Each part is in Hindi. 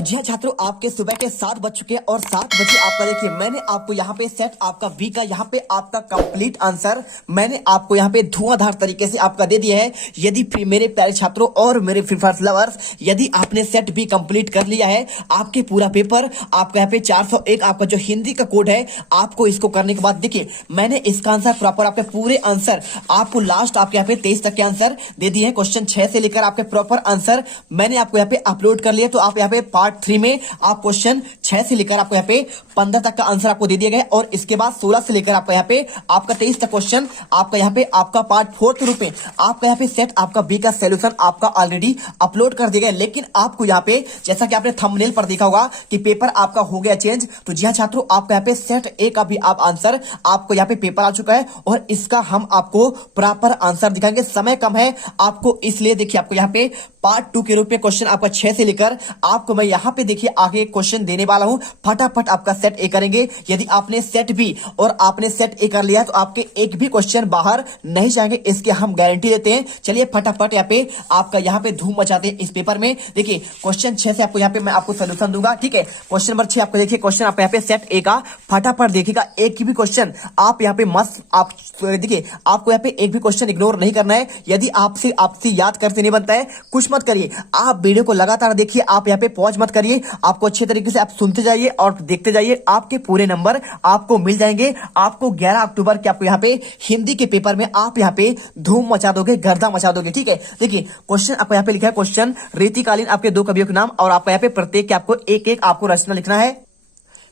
तो जी हाँ छात्रों, आपके सुबह के 7 बज चुके हैं और 7 बजे आपका देखिए मैंने आपको यहाँ पे सेट आपका बी का यहाँ पे आपका कंप्लीट आंसर मैंने आपको यहाँ पे धुआंधार तरीके से आपका दे दिया है। यदि मेरे प्यारे छात्रों और मेरे फ्री फायर लवर्स, यदि आपने सेट बी कंप्लीट कर लिया है, आपके पूरा पेपर आपका यहाँ पे 401 आपका जो हिंदी का कोड है, आपको इसको करने के बाद देखिए मैंने इसका आंसर प्रॉपर आपके पूरे आंसर आपको लास्ट आपके यहाँ पे 23 तक के आंसर दे दिए हैं। क्वेश्चन 6 से लेकर आपके प्रॉपर आंसर मैंने आपको यहाँ पे अपलोड कर लिया। तो आप यहाँ पे पार्ट 3 में आप क्वेश्चन 6 से लेकर आपको यहाँ पे 15 तक का आंसर आपको दे दिया गया और इसके बाद 16 से लेकर आपका यहाँ पे आपका 23 तक क्वेश्चन आपका यहाँ पे आपका पार्ट 4 के रूप में आपका यहाँ पे सेट आपका बी का सोल्यूशन आपका ऑलरेडी अपलोड कर दिया गया। लेकिन आपको यहाँ पे जैसा कि आपने थंबनेल पर देखा होगा कि पेपर आपका हो गया चेंज, तो जी हाँ छात्रों, आपका यहाँ पे सेट ए का भी आप आंसर आपको यहाँ पे पेपर आ चुका है और इसका हम आपको प्रॉपर आंसर दिखाएंगे। समय कम है आपको, इसलिए देखिए आपको यहाँ पे पार्ट 2 के रूप में क्वेश्चन आपका 6 से लेकर आपको मैं यहाँ पे देखिए आगे क्वेश्चन देने वाला हूं। फटाफट आपका सेट ए करेंगे। यदि आपने सेट बी और आपने सेट ए कर लिया तो आपके एक भी क्वेश्चन बाहर नहीं जाएंगे, इसके हम गारंटी देते हैं। चलिए फटाफट यहाँ पे आपका यहाँ पे धूम मचाते हैं इस पेपर में। देखिए क्वेश्चन 6 से आपको यहाँ पे मैं आपको सोल्यूशन दूंगा, ठीक है। क्वेश्चन नंबर 6 आपको देखिए क्वेश्चन आप यहाँ पे सेट ए का फटाफट देखिएगा। एक भी क्वेश्चन आप यहाँ पे मस्त आप देखिए, आपको यहाँ पे एक भी क्वेश्चन इग्नोर नहीं करना है। यदि आपसे याद करते नहीं बनता है, कुछ मत करिए, आप वीडियो को लगातार देखिए, आप यहाँ पे पॉज मत करिए, आपको अच्छे तरीके से आप सुनते जाइए और देखते जाइए, आपके पूरे नंबर आपको मिल जाएंगे। आपको 11 अक्टूबर के आपको यहाँ पे हिंदी के पेपर में आप यहाँ पे धूम मचा दोगे, गर्दा मचा दोगे, ठीक है। देखिए क्वेश्चन आपको यहाँ पे लिखा है, क्वेश्चन रीतिकालीन आपके 2 कवियों के नाम और आपका यहाँ पे प्रत्येक के आपको एक एक आपको रचना लिखना है।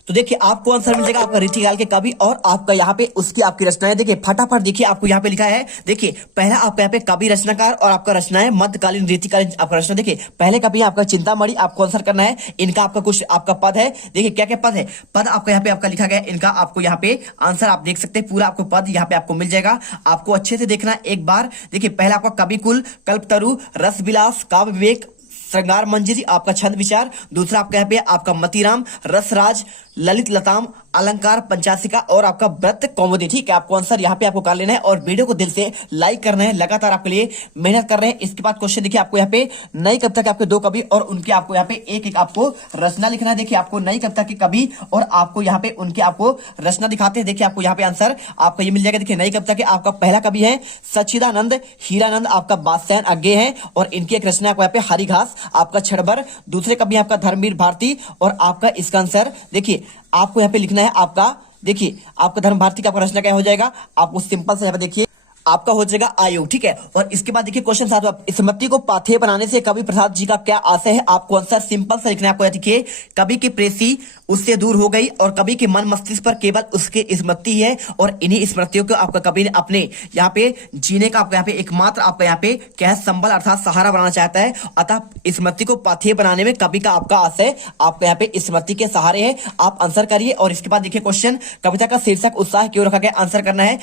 तो देखिए आपको आंसर मिल जाएगा आपका रीतिकाल के कवि और आपका यहाँ पे उसकी आपकी रचना है। देखिए फटाफट देखिए आपको यहाँ पे लिखा है, देखिए पहला आपका यहाँ पे कवि रचनाकार और आपका रचना है मध्यकालीन रीतिकालीन आपका रचना। देखिए पहले कवि आपका चिंतामणि, आपको आंसर करना है। इनका आपका कुछ आपका पद है, देखिए क्या क्या पद है, पद आपका यहाँ पे आपका लिखा गया, इनका आपको यहाँ पे आंसर आप देख सकते हैं, पूरा आपको पद यहाँ पे आपको मिल जाएगा। आपको अच्छे से देखना एक बार। देखिए पहला आपका कवि कुल, कल्पतरु, रस विलास, काव्य विवेक, श्रृंगार मंजरी आपका छंद विचार। दूसरा आपका यहाँ पे आपका मतीराम, रसराज, ललित लताम, अलंकार, पंचासिका और आपका व्रत कौमुदी, ठीक है। आपको आंसर यहाँ पे आपको कर लेना है और वीडियो को दिल से लाइक करना है, लगातार आपके लिए मेहनत कर रहे हैं। इसके बाद क्वेश्चन देखिए आपको यहाँ पे नई कविता के आपके 2 कवि और उनके आपको यहाँ पे एक एक आपको रचना लिखना है। देखिए आपको नई कविता के कवि और आपको यहाँ पे उनके आपको रचना दिखाते हैं। देखिए आपको यहाँ पे आंसर आपका ये मिल जाएगा। देखिए नई कविता के आपका पहला कवि है सच्चिदानंद हीरानंद, आपका बादशाह अज्ञे है और इनकी एक रचना आपको यहाँ पे हरिघास, आपका छड़बर। दूसरे कवि आपका धर्मवीर भारती और आपका इसका आंसर देखिए आपको यहाँ पे लिखना है आपका, देखिए आपका धर्म भारती का आपका रचना क्या हो जाएगा, आपको सिंपल से यहाँ पे देखिए आपका हो जाएगा आयु, ठीक है। और इसके बाद देखिए क्वेश्चन 7, स्मृति को पाथेय बनाने से कवि प्रसाद जी का क्या आशय है। आपको आंसर सिंपल से लिखना है। आपको देखिए कवि की प्रेसी उससे दूर हो गई और कवि के मन मस्तिष्क पर केवल उसके स्मृति है और इन्हीं स्मृतियों को आपका कवि ने अपने यहाँ पे जीने का आपका यहाँ पे एकमात्र आपका यहाँ पे क्या है, संबल अर्थात सहारा बनाना चाहता है। अतः स्मृति को पाथेय बनाने में कवि का आपका आशय आपका यहाँ पे स्मृति के सहारे है। आप आंसर करिए। और इसके बाद देखिए क्वेश्चन, कविता का शीर्षक उत्साह क्यों रखा गया। आंसर करना है,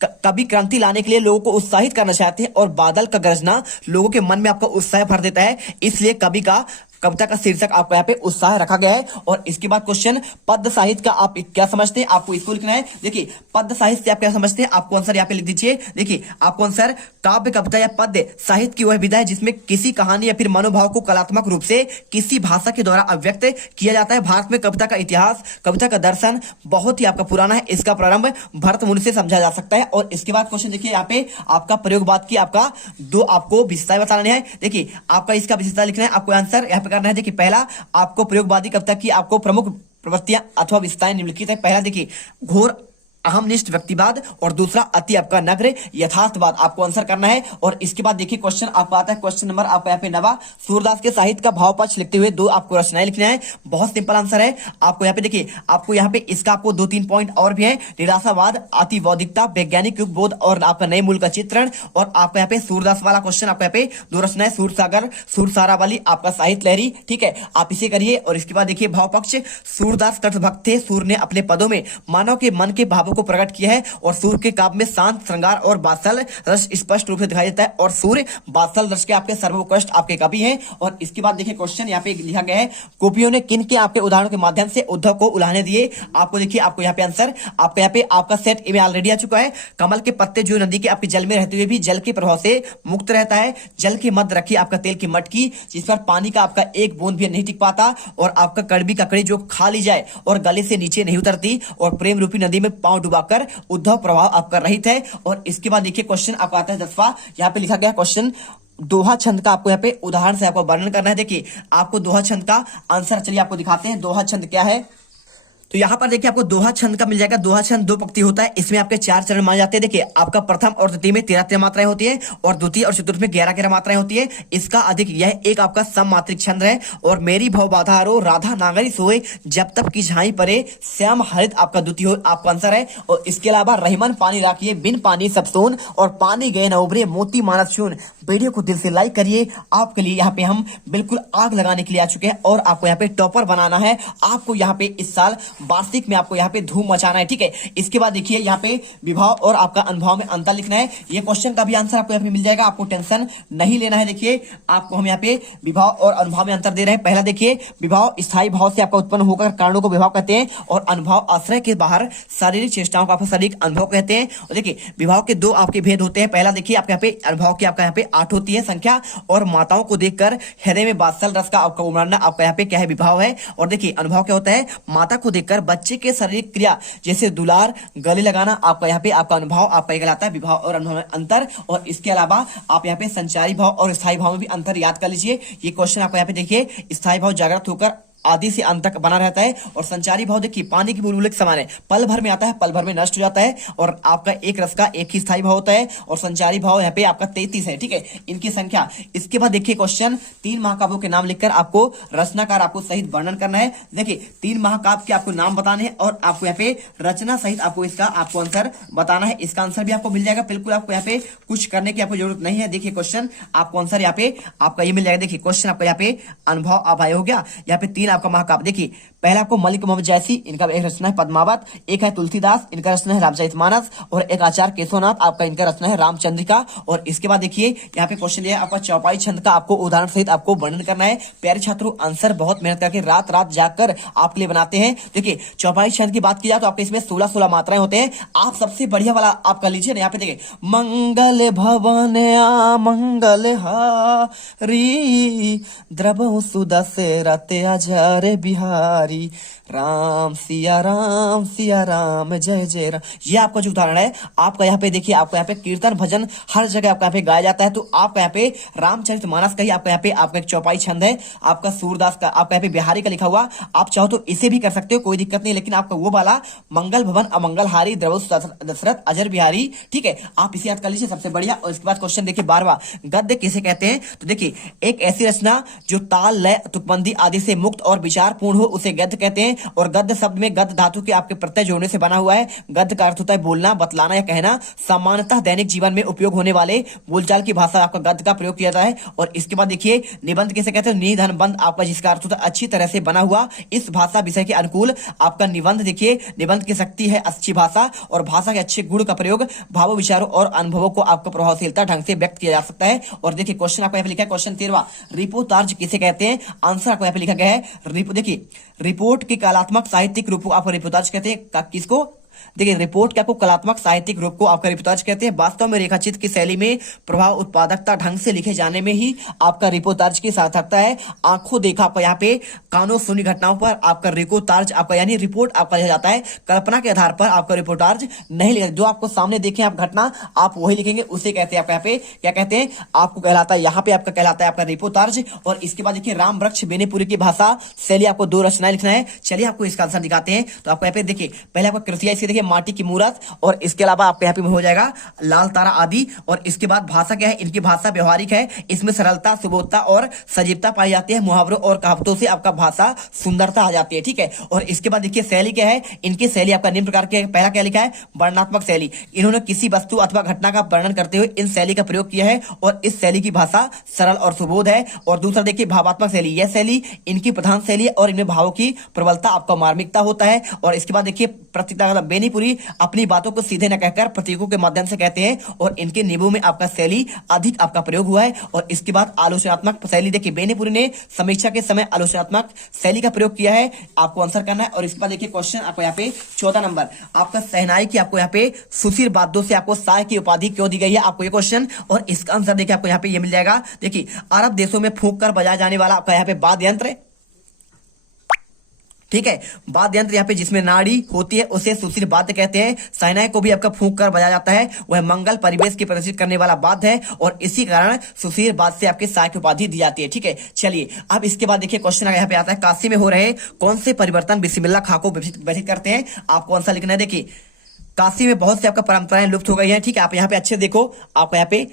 कवि क्रांति लाने के लिए लोगों को उत्साहित करना चाहते हैं और बादल का गरजना लोगों के मन में आपका उत्साह भर देता है, इसलिए कवि का कविता का शीर्षक आपको यहाँ पे उत्साह रखा गया है। और इसके बाद क्वेश्चन, पद्य साहित्य का आप क्या समझते हैं, आपको इसको लिखना है। देखिए पद्य साहित्य से आप क्या समझते हैं, आपको आंसर यहाँ पे लिख दीजिए। देखिए आपको आंसर, काव्य कविता या पद्य साहित्य की वह विधा है जिसमें किसी कहानी या फिर मनोभाव को कलात्मक रूप से किसी भाषा के द्वारा अभिव्यक्त किया जाता है। भारत में कविता का इतिहास, कविता का दर्शन बहुत ही आपका पुराना है। इसका प्रारंभ भरत मुनि से समझा जा सकता है। और इसके बाद क्वेश्चन देखिए यहाँ पे आपका प्रयोगवाद की आपका 2 आपको विशेषताएं बतानी है। देखिए आपका इसका विशेषता लिखना है, आपको आंसर यहाँ करना है। देखिए पहला आपको प्रयोगवादी कविता की आपको प्रमुख प्रवृत्तियां अथवा विशेषताएं निम्नलिखित है। पहला देखिए घोर अहमनिष्ठ व्यक्तिवाद और दूसरा अति आपका नग्न यथार्थवाद। आपको आंसर करना है। और इसके बाद देखिए क्वेश्चन आपका आता है, क्वेश्चन नंबर आपका यहाँ पे 9, सूरदास के साहित्य का भाव पक्ष लिखते हुए 2 आपको रचनाएं लिखना है। बहुत सिंपल आंसर है। आपको यहाँ पे देखिए आपको यहाँ पे इसका आपको 2-3 पॉइंट और भी है, निराशावाद, अतिबौद्धिकता, वैज्ञानिक युग बोध और आपका नए मूल का चित्रण। और आपको यहाँ पे सूरदास वाला क्वेश्चन आपको यहाँ पे 2 रचनाएं, सूरसागर, सूरसारा वाली आपका साहित्य लहरी, ठीक है, आप इसे करिए। और इसके बाद देखिए भाव पक्ष, सूरदास तटभक्त थे, सूर ने अपने पदों में मानव के मन के भावों भावों को प्रकट किया है। और सूर्य के काव्य में शांत, श्रृंगार और वात्सल रस स्पष्ट रूप से दिखाई देता है और सूर्य वात्सल रस के आपके सर्वोत्कृष्ट आपके कवि हैं। और इसके बाद देखिए क्वेश्चन यहाँ पे लिखा गया है, गोपियों ने किन के आपके उदाहरणों के माध्यम से उद्धव को उलाहने दिए। आपको देखिए आपको यहाँ पे आंसर आपका यहाँ पे आपका सेट ए में ऑलरेडी आ चुका है। कमल के पत्ते जो नदी के आपके जल में रहते हुए भी जल के प्रभाव से मुक्त रहता है। जल के मध्य रखी आपका तेल की मटकी जिस पर पानी का आपका एक बूंद भी नहीं टिक पाता। और आपका कड़वी ककड़ी जो खा ली जाए और गले से नीचे नहीं उतरती। और प्रेम रूपी नदी में पांव डुबाकर उद्धव प्रभाव आपका रहित है। और इसके बाद देखिए क्वेश्चन आपका आता है 10वां। यहाँ पे लिखा गया क्वेश्चन, दोहा छंद का आपको यहाँ पे उदाहरण से आपको वर्णन करना है। देखिए आपको दोहा छंद का आंसर चलिए आपको दिखाते हैं। दोहा छंद क्या है, तो यहाँ पर देखिए आपको दोहा छंद का मिल जाएगा। दोहा छंद 2 पंक्ति होता है, इसमें आपके 4 चरण माने जाते हैं। देखिए आपका प्रथम और द्वितीय में 13 मात्राएं होती है और द्वितीय और चतुर्थ में 11 मात्राएं होती है। इसका अधिक यह एक आपका सममात्रिक छंद है। और मेरी भव बाधा रो राधा नांगरी सोए जब तक की झाई परे श्याम हरित आपका द्वितीय हो, आपका आंसर है। और इसके अलावा रहीमन पानी राखिए बिन पानी सब सोन और पानी गए न उभरे मोती मानस चून। वीडियो को दिल से लाइक करिए, आपके लिए यहाँ पे हम बिल्कुल आग लगाने के लिए आ चुके हैं और आपको यहाँ पे टॉपर बनाना है। आपको यहाँ पे इस साल वार्षिक में आपको यहाँ पे धूम मचाना है, ठीक है। इसके बाद देखिए यहाँ पे विभाव और आपका अनुभव में अंतर लिखना है। ये क्वेश्चन का भी आंसर आपको यहाँ पे मिल जाएगा, आपको टेंशन नहीं लेना है। देखिए आपको हम यहाँ पे विभाव और अनुभव में अंतर दे रहे हैं। पहला देखिए विभाव स्थायी भाव से आपका उत्पन्न होकर कारणों को विभाव कहते हैं और अनुभव आश्रय के बाहर शारीरिक चेष्टाओं को आपका शारीरिक अनुभव कहते हैं। और देखिए विभाव के 2 आपके भेद होते हैं। पहला देखिए आपके यहाँ पे अनुभव की आपका यहाँ पे 8 होती है संख्या और माताओं को देखकर हृदय में वात्सल रस का आपका उमड़ना आपका यहाँ पे क्या है, विभाव है। और देखिए अनुभव क्या होता है, माता को देखकर बच्चे के शारीरिक क्रिया जैसे दुलार गले लगाना आपका यहाँ पे आपका अनुभव आपका कहलाता है। विभाव और अनुभव में अंतर। और इसके अलावा आप यहाँ पे संचारी भाव और स्थायी भाव में भी अंतर याद कर लीजिए। ये क्वेश्चन आपको यहाँ पे देखिए, स्थायी भाव जागृत होकर आदि से अंत तक बना रहता है और संचारी भाव देखिए पानी की बुलबुले के समान है, पल भर में आता है, पल भर में नष्ट हो जाता है। और आपका एक रस का एक ही स्थायी भाव होता है और संचारी भाव यहाँ पे आपका 33 है, ठीक है, इनकी संख्या। इसके बाद देखिए क्वेश्चन, 3 महाकाव्यों के नाम लिखकर आपको रचनाकार आपको सहित वर्णन करना है। देखिए 3 महाकाव्य के आपको नाम बताने हैं और आपको यहाँ पे रचना सहित आपको इसका आपको आंसर बताना है। इसका आंसर भी आपको मिल जाएगा, बिल्कुल आपको यहाँ पे कुछ करने की आपको जरूरत नहीं है। देखिए क्वेश्चन आपको आंसर यहाँ पे आपका ये मिल जाएगा। देखिए क्वेश्चन आपका यहाँ पे अनुभव अभाय हो गया। यहाँ पे 3 आपका महाकाव्य देखिए, पहला आपको मलिक मोहम्मद जैसी, इनका एक रचना है पद्मावत, एक है तुलसीदास, इनका रचना है रामचरितमानस और एक आचार्य केशवनाथ, आपका इनका रचना है रामचंद्रिका। और इसके बाद देखिए यहाँ पे क्वेश्चन दिया आपका चौपाई छंद का आपको उदाहरण सहित आपको वर्णन करना है। प्यारे छात्रों आंसर बहुत मेहनत करके रात रात जाकर आपके लिए बनाते हैं। देखिए चौपाई छंद की बात की जाए तो आपके इसमें 16 मात्राएं होते हैं। आप सबसे बढ़िया वाला आप कर लीजिए ना, यहाँ पे देखिए मंगल भवन मंगल हारी द्रव सुदशरथ अजर बिहारी राम सिया राम जय जय राम। ये आपका जो उदाहरण है आपका यहाँ पे देखिए, आपका यहाँ पे कीर्तन भजन हर जगह आपका यहाँ पे गाया जाता है। तो आपका यहाँ पे रामचरितमानस का ही आपका यहाँ पे आपका एक चौपाई छंद है, आपका सूरदास का आपका यहाँ पे बिहारी का लिखा हुआ। आप चाहो तो इसे भी कर सकते हो, कोई दिक्कत नहीं, लेकिन आपका वो वाला मंगल भवन अमंगल हारी द्रव दशरथ अजर बिहारी, ठीक है, आप इसे याद कर लीजिए सबसे बढ़िया। और इसके बाद क्वेश्चन देखिए 12वां, गद्य किसे कहते हैं। तो देखिए एक ऐसी रचना जो ताल लय तुकबंदी आदि से मुक्त और विचारपूर्ण हो उसे गद्य कहते हैं। और गद्य शब्द में गद्य धातु के आपके प्रत्यय जोड़ने से बना हुआ है। गद्य का अर्थ होता है बोलना, बतलाना या कहना। सामान्यतः दैनिक जीवन में उपयोग होने वाले बोलचाल की भाषा आपका गद्य का प्रयोग किया जाता है। और इसके बाद देखिए निबंध किसे कहते हैं। निधन बंध आपका जिसका अर्थ होता है अच्छी तरह से बना हुआ, इस भाषा विषय के अनुकूल आपका निबंध। देखिए निबंध की शक्ति है अच्छी भाषा और भाषा के अच्छे गुण का प्रयोग भावों विचारों और अनुभवों को आपको प्रभावशीलता ढंग से व्यक्त किया जा सकता है। और देखिए क्वेश्चन आपको यहाँ पे लिखा है क्वेश्चन 13वां, रिपोर्टार्ज किसे कहते हैं। आंसर आपको यहाँ पे लिखा गया है देखिए रिपोर्ट के कलात्मक साहित्यिक रूप को आपको रिपोर्टार्ज कहते हैं। किसको, देखिए रिपोर्ट के आपको कलात्मक साहित्यिक रूप को आपका रिपोर्टाज कहते हैं। वास्तव में रेखाचित्र की शैली में प्रभाव उत्पादकता ढंग से लिखे जाने में ही आपका रिपोर्टाज की सार्थकता है। आंखों देखा आपका यहाँ पे कानों सुनी घटनाओं पर आपका रिपोर्टाज आपका यानी रिपोर्ट आपका लिखा जाता है। कल्पना के आधार पर आपका रिपोर्टाज नहीं लिखा, जो आपको सामने देखे आप घटना आप वही लिखेंगे, उसे कहते हैं आपका यहाँ पे क्या कहते हैं, आपको कहलाता है यहाँ पे आपका कहलाता है आपका रिपोर्टाज। और इसके बाद देखिए राम वृक्ष बेनीपुरी की भाषा शैली आपको 2 रचनाएं लिखना है। चलिए आपको इसका आंसर दिखाते हैं। तो आपको यहाँ पे देखिए पहले आपका कृतियां देखिए माटी की मूरत और इसके अलावा आपके यहाँ पे हो जाएगा लाल तारा आदि। और इसके बाद भाषा क्या है, इनकी भाषा व्यवहारिक है, इसमें सरलता सुबोधता और सजीवता पाई जाती है। मुहावरों और कहावतों से आपका भाषा सुंदरता आ जाती है, ठीक है। और इसके बाद देखिए शैली क्या है, इनकी शैली आपका निम्न प्रकार के, पहला क्या लिखा है वर्णनात्मक शैली। इन्होंने किसी वस्तु अथवा घटना का वर्णन करते हुए इन शैली का प्रयोग किया है और इस शैली की भाषा सरल और सुबोध है। और दूसरा देखिए भावात्मक शैली, यह शैली इनकी प्रधान शैली है और इनमें भावों की प्रबलता आपका मार्मिकता होता है। और इसके बाद देखिए प्रतिता बेनीपुरी अपनी बातों को सीधे न कहकर प्रतीकों के माध्यम से कहते हैं और इनके निबंधों में आपका शैली अधिक आपका प्रयोग हुआ है। और इसके बाद आलोचनात्मक शैली, देखिए बेनीपुरी ने समीक्षा के समय आलोचनात्मक शैली का प्रयोग किया है, आपको आंसर करना है। और इसके बाद देखिए क्वेश्चन आपको यहाँ पे 14 नंबर, आपका शहनाई की आपको यहाँ पे सुशील बादों से आपको शाह की उपाधि क्यों दी गई है, आपको ये क्वेश्चन। और इसका आंसर देखिए आपको यहाँ पे ये मिल जाएगा। देखिए अरब देशों में फूंक कर बजाया जाने वाला आपका यहाँ पे वाद्य यंत्र, ठीक है, वाद्य यंत्र यहाँ पे जिसमें नाड़ी होती है उसे सुशील वाद्य कहते हैं। शहनाई को भी आपका फूंक कर बजाया जाता है, वह मंगल परिवेश की प्रदर्शित करने वाला वाद्य है और इसी कारण सुशील वाद्य से आपके शाह की उपाधि दी जाती है। ठीक है, चलिए अब इसके बाद देखिए क्वेश्चन यहाँ पे आता है, काशी में हो रहे कौन से परिवर्तन बिस्मिल्लाह खां को व्यथित करते हैं, आपको आंसर लिखना है। देखिए काशी में बहुत से आपका परंपराएं लुप्त हो गई है, ठीक है, आप यहाँ पे अच्छे देखो, आपको यहाँ पे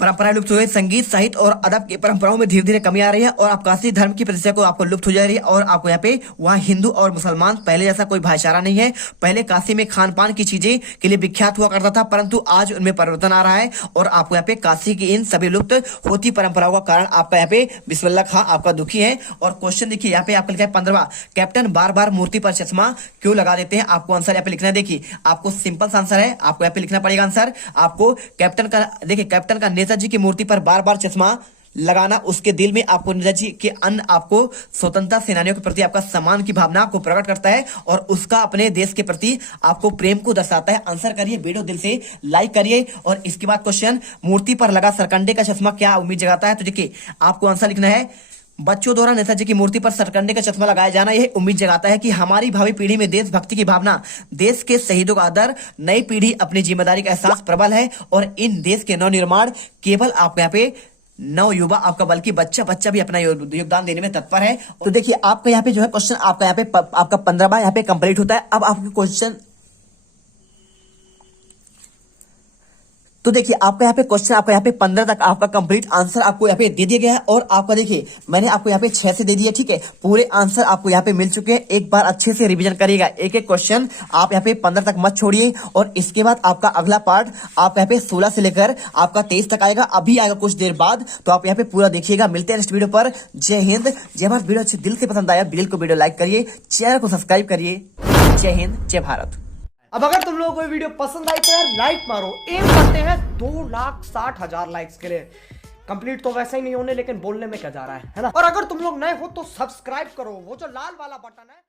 परंपराएं लुप्त हो गई, संगीत साहित्य और अदब की परंपराओं में धीरे धीरे कमी आ रही है और आपकाशी धर्म की प्रतिष्ठा को आपको लुप्त हो जा रही है। और आपको यहाँ पे वहाँ हिंदू और मुसलमान पहले जैसा कोई भाईचारा नहीं है। पहले काशी में खान पान की चीजें के लिए विख्यात हुआ करता था, परंतु आज उनमें परिवर्तन आ रहा है और आपको यहाँ पे काशी की इन सभी लुप्त होती परंपराओं का कारण आपका यहाँ पे बिस्मिल्लाह खां आपका दुखी है। और क्वेश्चन देखिए यहाँ पे आपका लिखा है 15वां, कैप्टन बार बार मूर्ति पर चश्मा क्यों लगा देते हैं, आपको आंसर यहाँ पे लिखना है। देखिए आपको सिंपल आंसर है, आपको यहाँ पे लिखना पड़ेगा आंसर। आपको कैप्टन का, देखिए कैप्टन का नेताजी की मूर्ति पर बार बार चश्मा लगाना उसके दिल में आपको नेताजी के अन्य आपको स्वतंत्रता सेनानियों के प्रति आपका सम्मान की भावना को प्रकट करता है और उसका अपने देश के प्रति आपको प्रेम को दर्शाता है। आंसर करिए, वीडियो दिल से लाइक करिए। और इसके बाद क्वेश्चन, मूर्ति पर लगा सरकंडे का चश्मा क्या उम्मीद जगाता है, तो देखिए आपको आंसर लिखना है, बच्चों द्वारा नेताजी की मूर्ति पर सरकंडे का चश्मा लगाया जाना यह उम्मीद जगाता है कि हमारी भावी पीढ़ी में देशभक्ति की भावना, देश के शहीदों का आदर, नई पीढ़ी अपनी जिम्मेदारी का एहसास प्रबल है और इन देश के नवनिर्माण केवल आपको यहाँ पे नव युवा आपका बल्कि बच्चा भी अपना योगदान देने में तत्पर है। तो देखिए आपका यहाँ पे जो है क्वेश्चन आपका यहाँ पे आपका 15वां यहाँ पे कंप्लीट होता है। अब आपके क्वेश्चन, तो देखिए आपका यहाँ पे क्वेश्चन आपका यहाँ पे 15 तक आपका कंप्लीट आंसर आपको यहाँ पे दे दिया गया है और आपका देखिए मैंने आपको यहाँ पे 6 से दे दिया, ठीक है, पूरे आंसर आपको यहाँ पे मिल चुके हैं। एक बार अच्छे से रिवीजन करिएगा, एक एक क्वेश्चन आप यहाँ पे 15 तक मत छोड़िए। और इसके बाद आपका अगला पार्ट आप यहाँ पे 16 से लेकर आपका 23 तक आएगा, अभी आएगा कुछ देर बाद, तो आप यहाँ पे पूरा देखिएगा। मिलते हैं नेक्स्ट वीडियो पर। जय हिंद, जय भारत। वीडियो अच्छी दिल से पसंद आया बिल्कुल वीडियो लाइक करिए, चैनल को सब्सक्राइब करिए। जय हिंद, जय भारत। अब अगर तुम लोगों को ये वीडियो पसंद आई तो यार लाइक मारो। एम करते हैं 2,60,000 लाइक्स के लिए। कंप्लीट तो वैसे ही नहीं होने, लेकिन बोलने में क्या जा रहा है ना। और अगर तुम लोग नए हो तो सब्सक्राइब करो, वो जो लाल वाला बटन है।